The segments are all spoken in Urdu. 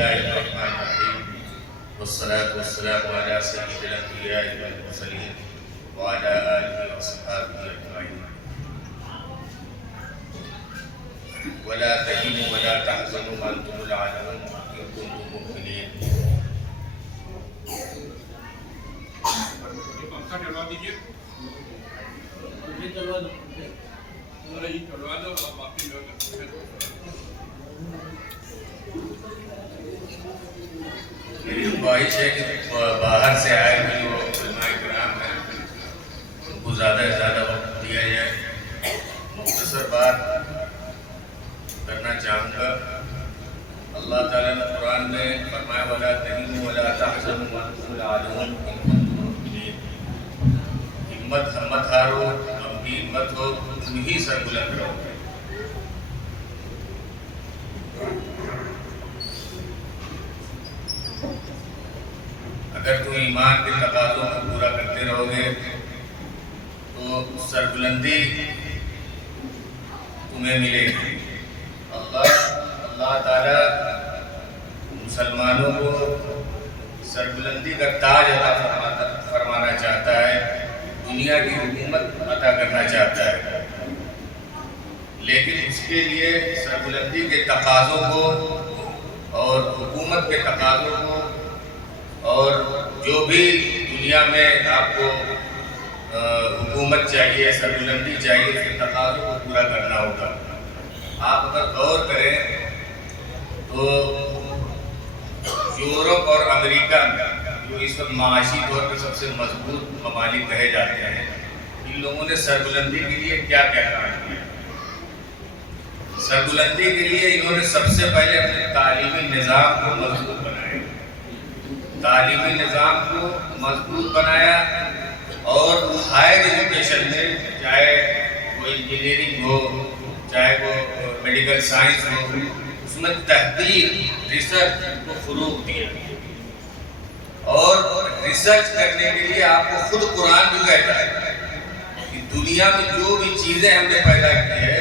الله الرحمن الرحيم والصلاة والسلام على سيد الأنبياء والمرسلين وعلى آله وصحبه أجمعين. ولا تهنوا ولا تحزنوا وأنتم الأعلون إن كنتم مؤمنين. میری خواہش ہے کہ باہر سے آئے ہوئے جو علماء کرام ہیں ان کو زیادہ سے زیادہ وقت دیا جائے. مختصر بات کرنا چاہوں گا. اللہ تعالیٰ نے قرآن میں فرمایا وَلَا تَهِنُوا وَلَا تَحْزَنُوا وَأَنتُمُ الْأَعْلَوْنَ إِن كُنتُم مُؤْمِنِينَ. ہمت مت ہارو، غمگین مت ہو، تم ہی سربلند رہو. اگر تم ایمان کے تقاضوں کو پورا کرتے رہو گے تو سربلندی تمہیں ملے گی. اللہ تعالیٰ مسلمانوں کو سربلندی کا تاج عطا فرمانا چاہتا ہے، دنیا کی حکومت عطا کرنا چاہتا ہے، لیکن اس کے لیے سربلندی کے تقاضوں کو اور حکومت کے تقاضوں کو اور جو بھی دنیا میں آپ کو حکومت چاہیے، سربلندی چاہیے، اس کے تقاضوں کو پورا کرنا ہوگا. آپ اگر غور کریں تو یورپ اور امریکہ جو اس وقت معاشی طور پر سب سے مضبوط ممالک کہے جاتے ہیں، ان لوگوں نے سربلندی کے لیے کیا کیا کام کیا. سربلندی کے لیے انہوں نے سب سے پہلے اپنے تعلیمی نظام کو مضبوط بنایا. تعلیمی نظام کو مضبوط بنایا اور ہائر ایجوکیشن میں، چاہے وہ انجینئرنگ ہو، چاہے وہ میڈیکل سائنس ہو، اس میں تحقیق، ریسرچ کو فروغ دیا. اور ریسرچ کرنے کے لیے آپ کو خود قرآن بھی کہتا ہے کہ دنیا میں جو بھی چیزیں ہم نے پیدا کی ہے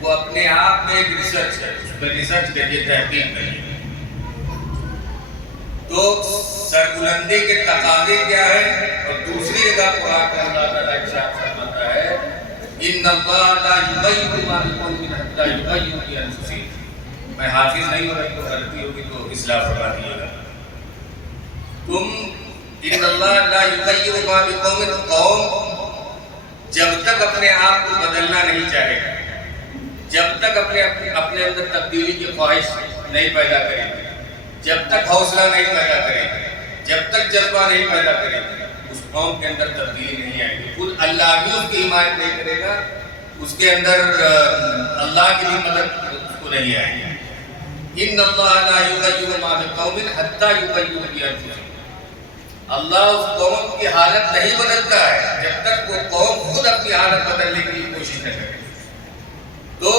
وہ اپنے آپ میں ایک ریسرچ ہے، اس میں ریسرچ کریے، تحقیق کریے. تو سربلندی کے تقاضے کیا ہے؟ اور دوسری جگہ قرآن کا اللہ تعالیٰ ارشاد فرماتا ہے ان اللہ لا یغیر ما بقوم حتی یغیروا بانفسہم. میں حافظ نہیں ہوں، تو غلطی ہوگی تو اصلاح فرما دیجیے گا. ان اللہ لا یغیر ما بقوم، قوم جب تک اپنے آپ کو بدلنا نہیں چاہے گا، جب تک اپنے اندر تبدیلی کی خواہش نہیں پیدا کرے گی، جب تک حوصلہ نہیں پیدا کرے گی، جب تک جذبہ نہیں پیدا کرے گی، اس قوم کے اندر تبدیلی نہیں آئے گی. خود اللہ بھی اس کی حمایت نہیں کرے گا، اس کے اندر اللہ کی بھی مدد اس کو نہیں آئے گی. ان اللہ لا یغیر ما بقوم حتی یغیروا بانفسہم. اللہ اس قوم کی حالت نہیں بدلتا ہے جب تک وہ قوم خود اپنی حالت بدلنے کی کوشش نہ کرے. تو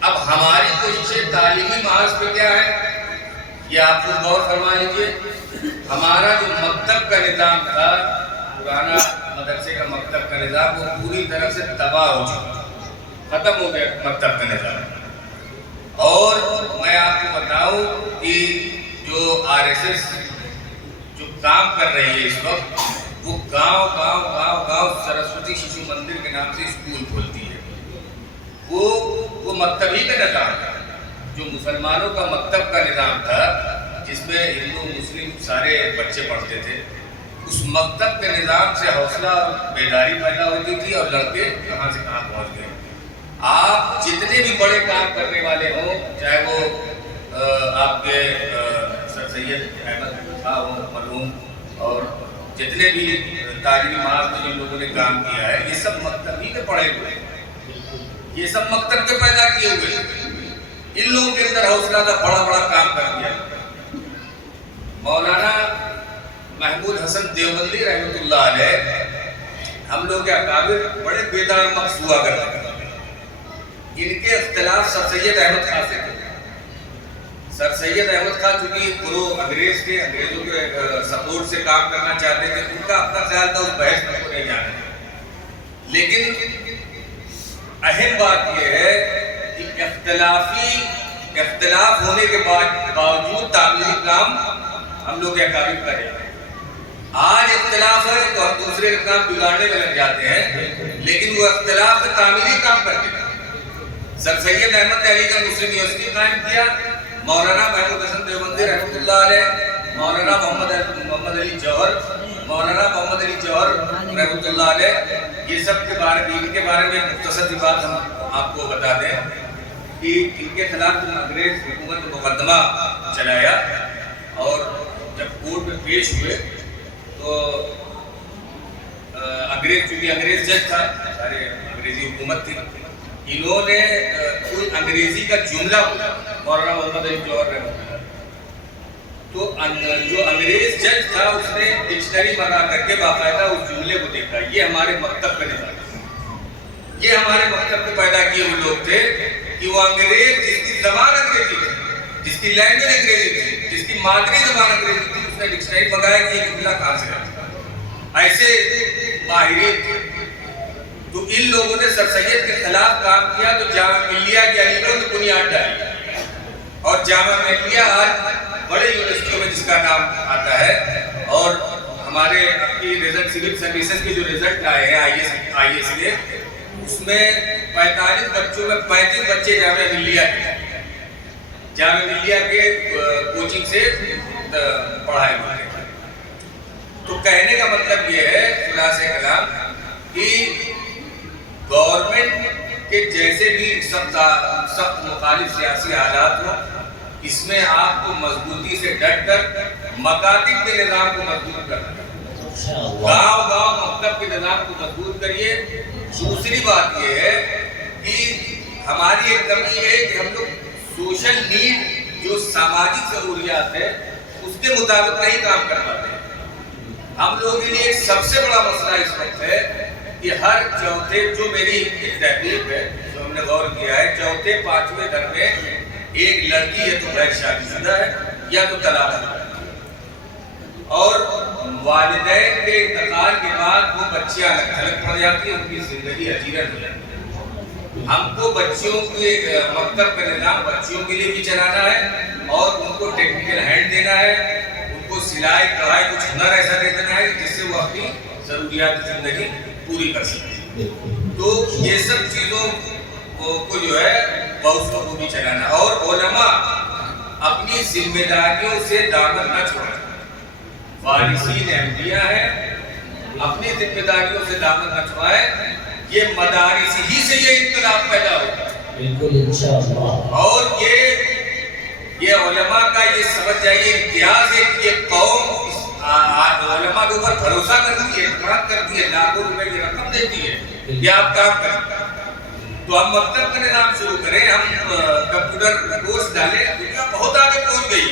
اب ہماری کوششیں تعلیمی محاذ پہ کیا ہے یہ آپ کو غور فرما لیجیے. ہمارا جو مکتب کا نظام تھا، پرانا مدرسے کا مکتب کا نظام، وہ پوری طرح سے تباہ ہو چکا، ختم ہو گیا مکتب کا نظام. اور میں آپ کو بتاؤں کہ جو RSS جو کام کر رہی ہے اس وقت، وہ گاؤں سرسوتی ششو مندر کے نام سے اسکول کھولتی ہے. وہ مکتب ہی کا نظام تھا جو مسلمانوں کا مکتب کا نظام تھا، جس میں ہندو مسلم سارے بچے پڑھتے تھے. اس مکتب کے نظام سے حوصلہ اور بیداری پیدا ہوتی تھی اور لڑکے کہاں سے کہاں پہنچ گئے. آپ جتنے بھی بڑے کام کرنے والے ہوں، چاہے وہ آپ کے سر سید احمد تھا وہ مرحوم، اور جتنے بھی تعلیمی محاذ میں جن لوگوں نے کام کیا ہے، یہ سب مکتب ہی کے پڑھے ہوئے، یہ سب مکتب کے پیدا کیے ہوئے. ان لوگوں کے اندر حوصلہ تھا، بڑا کام کر دیا. مولانا محمود حسن دیوبندی رحمۃ اللہ علیہ، ہم لوگ کے اکابر بڑے بیدار مقص ہوا کرتے تھے. ان کے اختلاف سر سید احمد خان سے تھے. سر سید احمد خان چونکہ وہ انگریز کے، انگریزوں کے سپورٹ سے کام کرنا چاہتے تھے، ان کا اپنا خیال تھا اس بحث میں کو نہیں جانا. لیکن اہم بات یہ ہے کہ اختلافی اختلاف ہونے کے باوجود تعمیری کام ہم لوگ اکابر کریں. آج اختلاف ہے تو ہم دوسرے کا کام بگاڑنے میں لگ جاتے ہیں، لیکن وہ اختلاف میں تعمیری کام کرتے ہیں. سر سید احمد علی کا مسلم یونیورسٹی قائم کیا، مولانا محمود حسن دیوبندی رحمۃ اللہ علیہ، مولانا محمد علی جوہر رحمۃ اللہ علیہ، یہ سب کے بارے میں مختصر بات ہم آپ کو بتا دیں کہ ان کے خلاف انگریز حکومت نے مقدمہ چلایا اور جب کورٹ میں پیش ہوئے تو چونکہ انگریز جج تھا، سارے انگریزی حکومت تھی، انہوں نے کوئی انگریزی کا جملہ بولا مولانا محمد علی جوہر رحمۃ اللہ، تو جو انگریز جج تھا اس نے ڈکشنری منگا کر کے باقاعدہ اس جملے کو دیکھا. یہ ہمارے مکتب کا نظام، یہ ہمارے مکتب کے پیدا کیے ہوئے لوگ تھے کہ وہ انگریز جس کی زبان انگریزی تھی، جس کی لینگویج انگریزی تھی، جس کی مادری زبان انگریزی تھی، اس نے ڈکشنری منگایا کہ یہ جملہ کہاں سے آیا. ایسے ماہرین تھے. تو ان لوگوں نے سر سید کے خلاف کام کیا تو جامعہ ملیہ کی علی گڑھ میں بنیاد ڈالی، اور جامعہ ملیہ آج بڑے یونیورسٹیوں میں جس کا نام آتا ہے. اور ہمارے اپنی ریزلٹ سول سروسز کے جو ریزلٹ آئے ہیں آئی ایس کے، اس میں 45 بچوں میں 35 بچے جامعہ ملیہ کے کوچنگ سے پڑھائے ہوئے ہیں. تو کہنے کا مطلب یہ ہے خلاصہ کلام کہ گورنمنٹ کے جیسے بھی سخت مخالف سیاسی حالات ہوں، اس میں آپ کو مضبوطی سے ڈٹ کر مکاتب کے نظام کو مضبوط کرنا ہے. گاؤں مکتب کے نظام کو مضبوط کریے. دوسری بات یہ ہے کہ ہماری ایک کمی ہے کہ ہم لوگ سوشل نیڈ جو سماجی ضروریات ہے اس کے مطابق نہیں کام کر پاتے. ہم لوگوں کے لیے ایک سب سے بڑا مسئلہ اس وقت ہے کہ ہر چوتھے، جو میری ایک تحقیق ہے جو ہم نے غور کیا ہے، چوتھے پانچویں گھر میں ایک لڑکی ہے تو غیر شادی شدہ ہے یا تو طلاق شدہ ہے، اور والدین کے انتقال کے بعد وہ بچیاں الگ تھلگ پڑ جاتی ہیں، ان کی زندگی اجیرن ہو جاتی ہے. ہم کو بچیوں کے مکتب کا نظام بچیوں کے لیے بھی چلانا ہے اور ان کو ٹیکنیکل ہینڈ دینا ہے، ان کو سلائی کڑھائی کچھ ہنر ایسا دے دینا ہے جس سے وہ اپنی ضروریات زندگی پوری کر سکتے. تو یہ سب چیزوں کو جو ہے بہت لوگوں بھی چلانا. اور علماء اپنی ذمہ داریوں سے دامن نہ چھوڑیں. وارثین انبیاء ہیں، اپنی ذمہ داریوں سے دامن نہ چھوڑیں. یہ مدارس ہی سے یہ انقلاب پیدا ہوگا. بالکل انشاءاللہ. اور یہ علماء کا یہ سمجھ جائیے امتیاز ہے کہ یہ قوم علماء کے اوپر بھروسہ کرتی ہے، اعتماد کرتی ہے، لاکھوں روپے کی رقم دیتی ہے کہ آپ کام کریں. تو ہم مکتب کا نظام شروع کریں، ہم کمپیوٹر کورس ڈالیں. دنیا بہت آگے پہنچ گئی ہے.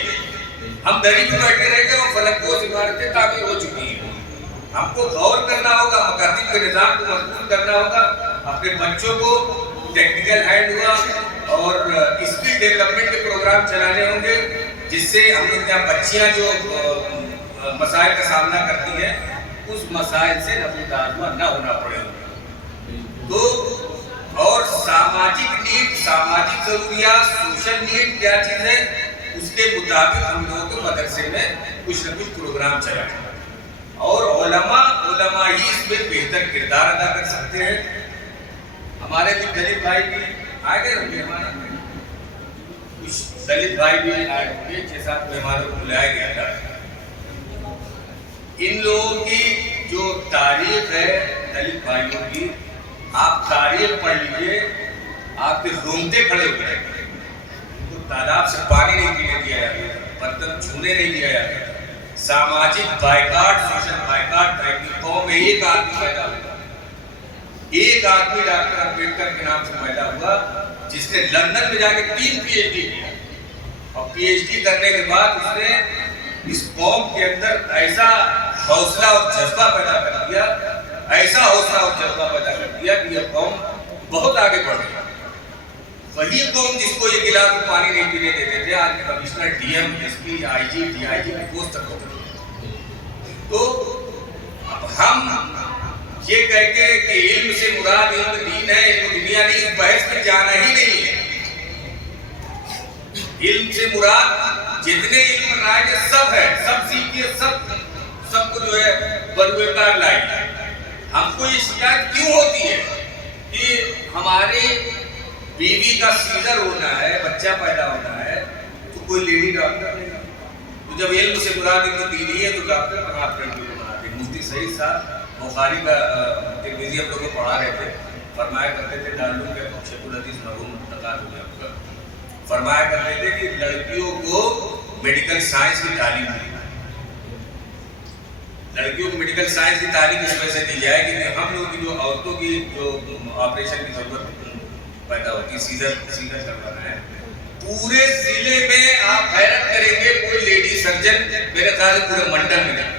ہم دری پہ بیٹھے رہ گئے اور فلک کوس عمارتیں تعمیر ہو چکی ہیں. ہم کو غور کرنا ہوگا، مکاتب کے نظام کو مضبوط کرنا ہوگا، اپنے بچوں کو ٹیکنیکل ہینڈ ہوا اور اسکل ڈیولپمنٹ کے پروگرام چلانے ہوں گے، جس سے ہم لوگ یہاں بچیاں جو مسائل کا سامنا کرتی ہیں اس مسائل سے نفوذ نہ ہونا پڑے. تو اور ساماجک نیڈ، ساماجک ضروریات، سوشل نیڈ کیا چیز ہے، اس کے مطابق ہم لوگوں کو مدرسے میں کچھ نہ کچھ پروگرام چلائیں. اور علماء ہی اس میں بہتر کردار ادا کر سکتے ہیں. ہمارے بھی دلت بھائی بھی آئے گئے ہوں گے، ہمارے کچھ دلت بھائی بھی آئے ہوں گے، 6-7 مہمانوں کو بلایا گیا تھا. ان لوگوں کی جو تاریخ ہے دلت بھائیوں کی، آپ تاریخ پڑھ لیجئے، آپ کے رومتے کھڑے ہوئے ہیں. تو تالاب سے پانی نہیں پینے دیا جاتا، برتن چھونے نہیں دیا جاتا. ساماجک بائیکاٹ، سوشل بائیکاٹ ٹائپ کی قوم میں ایک آدمی پیدا ہوا. ایک آدمی ڈاکٹر امبیڈکر کے نام سے پیدا ہوا، جس نے لندن میں جا کے 3 PhD کیا. اور PhD کرنے کے بعد اس نے اس قوم کے اندر ایسا حوصلہ اور جذبہ پیدا کر دیا، ایسا حوصلہ اور جذبہ پیدا کر دیا کہ یہ قوم بہت آگے بڑھ گئی. وہی قوم جس کو یہ گلاس میں پانی نہیں پینے دیتے تھے، آج commissioner, DM، SP، IG، DIG کی پوسٹ تک ہو گئی. تو اب ہم یہ کہہ کے کہ علم سے مراد علم دین ہے، علم دنیا نہیں، اس بحث میں جانا ہی نہیں ہے. علم سے مراد جتنے علم رائج سب ہے، سب سیکھیے، سب کو جو ہے بروئے کار لائیے۔ ہم کو یہ شکایت کیوں ہوتی ہے کہ ہمارے بیوی کا سیزر ہونا ہے، بچہ پیدا ہونا ہے، تو کوئی لیڈی ڈاکٹر نہیں ہے۔ تو جب علم سے مراد علم دینی ہے تو ڈاکٹر بناتے ہیں۔ مفتی سعید صاحب بخاری کا ترمذی ہم لوگ کو پڑھا رہے تھے، فرمایا کرتے تھے، دارالعلوم کے شیخ الحدیث مرحوم انتقال ہو گیا، فرمایا کرتے تھے کہ لڑکیوں کو میڈیکل سائنس کی تعلیم دی، لڑکیوں کو میڈیکل سائنس کی تعلیم اس وجہ سے دی جائے کہ ہم لوگ کی جو عورتوں کی جو آپریشن کی ضرورت پیدا ہوتی ہے، سیزر کروانا ہے، پورے ضلع میں آپ حیرت کریں گے کوئی لیڈی سرجن میرے خیال پورے منڈل میں نہیں۔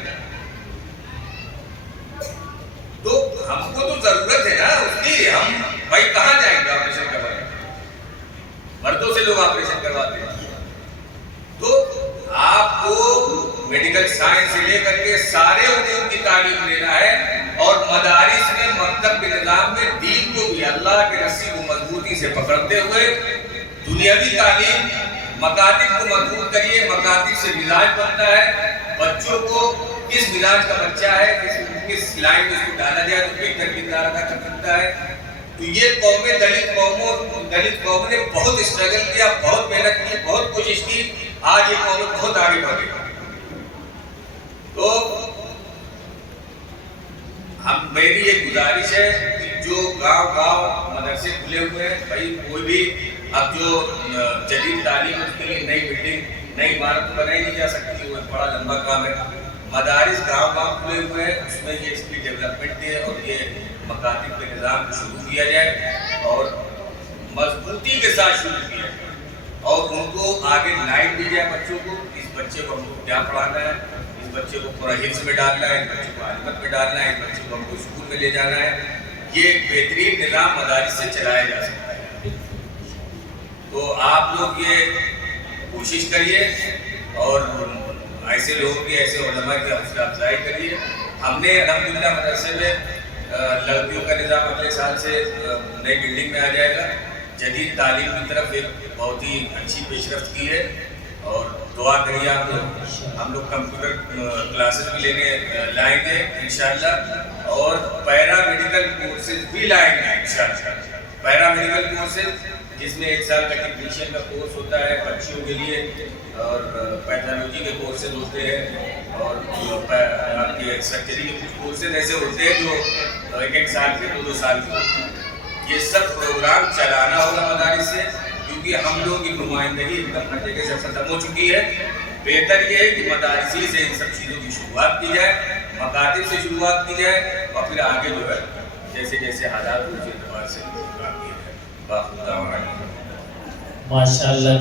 تو ہم کو تو ضرورت ہے نا اس کی، ہم بھائی کہاں جائیں گے آپریشن کروانے؟ مردوں سے لوگ آپریشن کرواتے ہیں۔ تو آپ کو میڈیکل سائنس سے لے کر کے سارے علوم کی تعلیم لینا ہے، اور مدارس میں مکتب کے نظام میں دین کو بھی اللہ کے رسی کو مضبوطی سے پکڑتے ہوئے دنیاوی تعلیم، مکاتب کو مضبوط کریے۔ مکاتب سے مزاج بنتا ہے، بچوں کو کس مزاج کا بچہ ہے، کس لائن میں اس کو ڈالا جائے تو بہتر کردار ادا کر سکتا ہے۔ تو یہ قومیں دلت قوم نے بہت اسٹرگل کیا، بہت محنت کی، بہت کوشش کی، آج یہ قوم بہت آگے بڑھ گئی۔ تو میری ایک گزارش ہے کہ جو گاؤں مدرسے کھلے ہوئے ہیں، بھائی کوئی بھی اب جو جدید تعلیم اس کے لیے نئی بلڈنگ، نئی عمارت بنائی نہیں جا سکتی، وہ بڑا لمبا کام ہے۔ مدارس گاؤں کھلے ہوئے ہیں، اس میں یہ اس کی ڈیولپمنٹ ہے اور یہ مکاتب کے نظام کو شروع کیا جائے اور مضبوطی کے ساتھ شروع کیا جائے، اور ان کو آگے لائن دی جائے بچوں کو، اس بچے کو ہم کو کیا پڑھانا ہے، اس بچے کو پورا حفظ میں ڈالنا ہے، اس بچے کو عالمت میں ڈالنا ہے، اس بچے کو ہم کو اسکول میں لے جانا ہے۔ یہ ایک بہترین نظام مدارس سے چلایا جا سکتا ہے۔ تو آپ لوگ یہ کوشش کریے اور ایسے لوگوں کی، ایسے علماء کی حوصلہ افزائی کریے۔ ہم نے الحمدللہ مدرسے میں لڑکیوں کا نظام اگلے سال سے نئی بلڈنگ میں آ جائے گا۔ جدید تعلیم کی طرف ایک بہت ہی اچھی پیش رفت کی ہے، اور دعا کریے آپ لوگ۔ ہم لوگ کمپیوٹر کلاسز بھی لینے لائیں گے انشاءاللہ، اور پیرا میڈیکل کورسز بھی لائیں گے انشاءاللہ۔ پیرا میڈیکل کورسز جس میں 1 سال کا ٹیکنیشین کا کورس ہوتا ہے بچیوں کے لیے، اور پیتھالوجی کے کورسز ہوتے ہیں، اور آپ کی سرجری کے کچھ کورسز ایسے ہوتے ہیں جو 1 سال کے 2 سال کے ہوتے ہیں۔ یہ سب پروگرام چلانا ہوگا مدارس سے، کیونکہ ہم لوگ کی نمائندگی ایک دم ہر جگہ سے ختم ہو چکی ہے۔ بہتر یہ ہے کہ مدارسی سے ان سب چیزوں کی شروعات کی جائے، مکاتب سے شروعات کی جائے، اور پھر آگے جو ہے جیسے جیسے حالات اس اعتبار سے کام کیا جائے۔ باخدا ماشاء اللہ۔